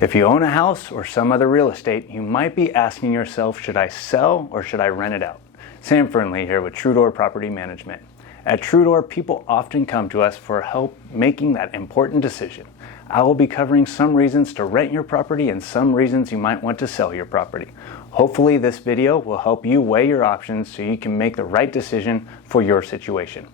If you own a house or some other real estate, you might be asking yourself, should I sell or should I rent it out? Sam Fernley here with TrueDoor Property Management. At TrueDoor, people often come to us for help making that important decision. I will be covering some reasons to rent your property and some reasons you might want to sell your property. Hopefully this video will help you weigh your options so you can make the right decision for your situation.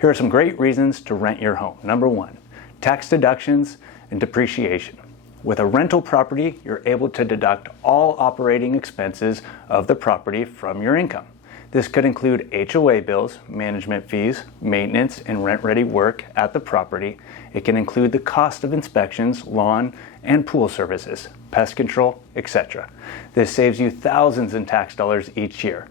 Here are some great reasons to rent your home. Number one, tax deductions and depreciation. With a rental property, you're able to deduct all operating expenses of the property from your income. This could include HOA bills, management fees, maintenance, and rent-ready work at the property. It can include the cost of inspections, lawn and pool services, pest control, etc. This saves you thousands in tax dollars each year.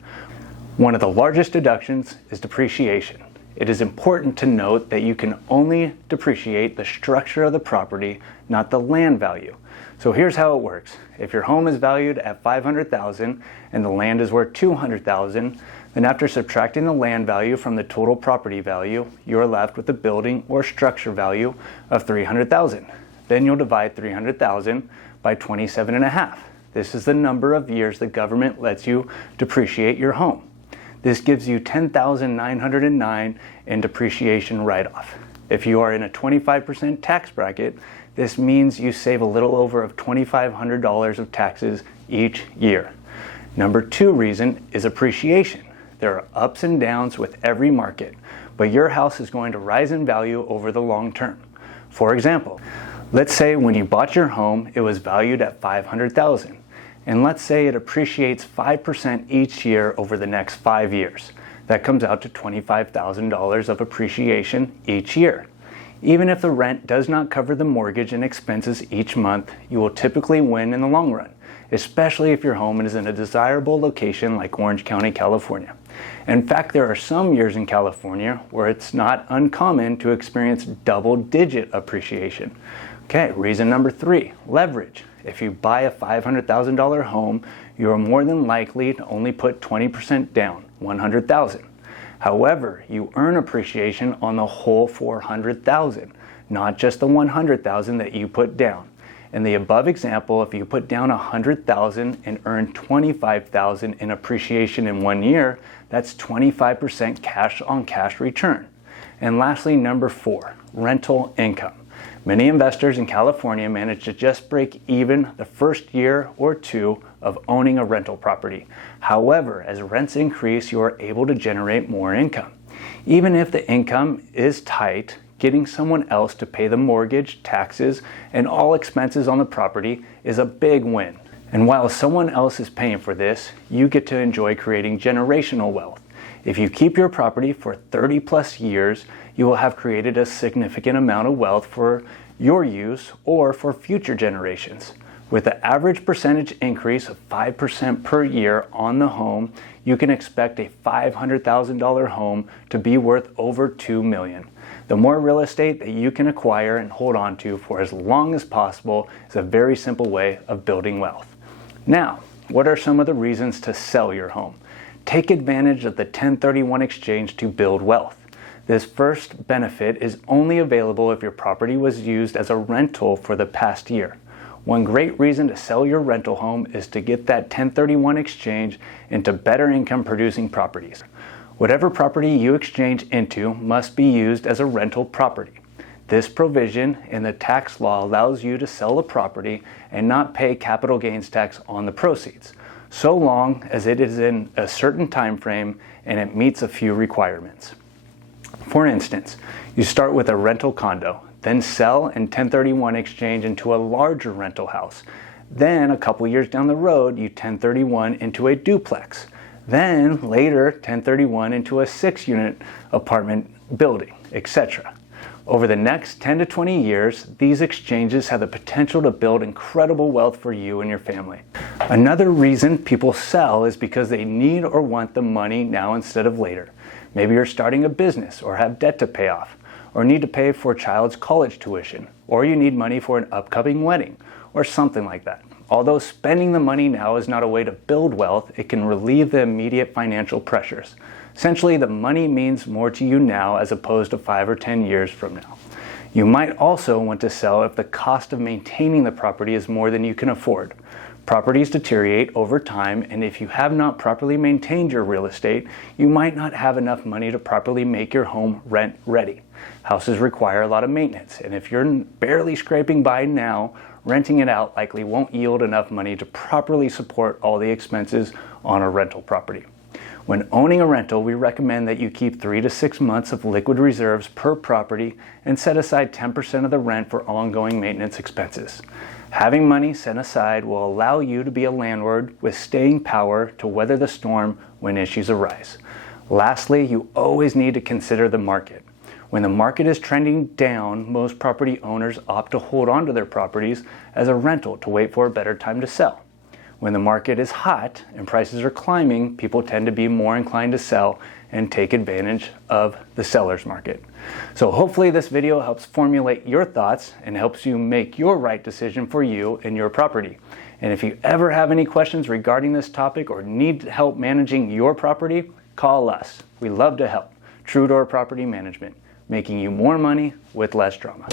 One of the largest deductions is depreciation. It is important to note that you can only depreciate the structure of the property, not the land value. So here's how it works. If your home is valued at $500,000 and the land is worth $200,000, then after subtracting the land value from the total property value, you are left with the building or structure value of $300,000. Then you'll divide $300,000 by 27.5. This is the number of years the government lets you depreciate your home. This gives you $10,909 in depreciation write-off. If you are in a 25% tax bracket, this means you save a little over $2,500 of taxes each year. Number two reason is appreciation. There are ups and downs with every market, but your house is going to rise in value over the long term. For example, let's say when you bought your home, it was valued at $500,000. And let's say it appreciates 5% each year over the next 5 years. That comes out to $25,000 of appreciation each year. Even if the rent does not cover the mortgage and expenses each month, you will typically win in the long run, especially if your home is in a desirable location like Orange County, California. In fact, there are some years in California where it's not uncommon to experience double-digit appreciation. Okay, reason number three, leverage. If you buy a $500,000 home, you are more than likely to only put 20% down, $100,000. However, you earn appreciation on the whole $400,000, not just the $100,000 that you put down. In the above example, if you put down $100,000 and earn $25,000 in appreciation in 1 year, that's 25% cash on cash return. And lastly, number four, rental income. Many investors in California manage to just break even the first year or two of owning a rental property. However, as rents increase, you are able to generate more income. Even if the income is tight, getting someone else to pay the mortgage, taxes, and all expenses on the property is a big win. And while someone else is paying for this, you get to enjoy creating generational wealth. If you keep your property for 30 plus years, you will have created a significant amount of wealth for your use or for future generations. With an average percentage increase of 5% per year on the home, you can expect a $500,000 home to be worth over $2 million. The more real estate that you can acquire and hold on to for as long as possible is a very simple way of building wealth. Now, what are some of the reasons to sell your home? Take advantage of the 1031 exchange to build wealth. This first benefit is only available if your property was used as a rental for the past year. One great reason to sell your rental home is to get that 1031 exchange into better income producing properties. Whatever property you exchange into must be used as a rental property. This provision in the tax law allows you to sell the property and not pay capital gains tax on the proceeds, so long as it is in a certain time frame and it meets a few requirements. For instance, you start with a rental condo, then sell and 1031 exchange into a larger rental house. Then a couple years down the road, you 1031 into a duplex. Then later 1031 into a 6-unit apartment building, etc. Over the next 10 to 20 years, these exchanges have the potential to build incredible wealth for you and your family. Another reason people sell is because they need or want the money now instead of later. Maybe you're starting a business or have debt to pay off, or need to pay for a child's college tuition, or you need money for an upcoming wedding, or something like that. Although spending the money now is not a way to build wealth, it can relieve the immediate financial pressures. Essentially, the money means more to you now as opposed to 5 or 10 years from now. You might also want to sell if the cost of maintaining the property is more than you can afford. Properties deteriorate over time, and if you have not properly maintained your real estate, you might not have enough money to properly make your home rent ready. Houses require a lot of maintenance, and if you're barely scraping by now, renting it out likely won't yield enough money to properly support all the expenses on a rental property. When owning a rental, we recommend that you keep 3 to 6 months of liquid reserves per property and set aside 10% of the rent for ongoing maintenance expenses. Having money set aside will allow you to be a landlord with staying power to weather the storm when issues arise. Lastly, you always need to consider the market. When the market is trending down, most property owners opt to hold on to their properties as a rental to wait for a better time to sell. When the market is hot and prices are climbing, people tend to be more inclined to sell and take advantage of the seller's market. So hopefully this video helps formulate your thoughts and helps you make your right decision for you and your property. And if you ever have any questions regarding this topic or need help managing your property, call us. We love to help. TrueDoor Property Management, making you more money with less drama.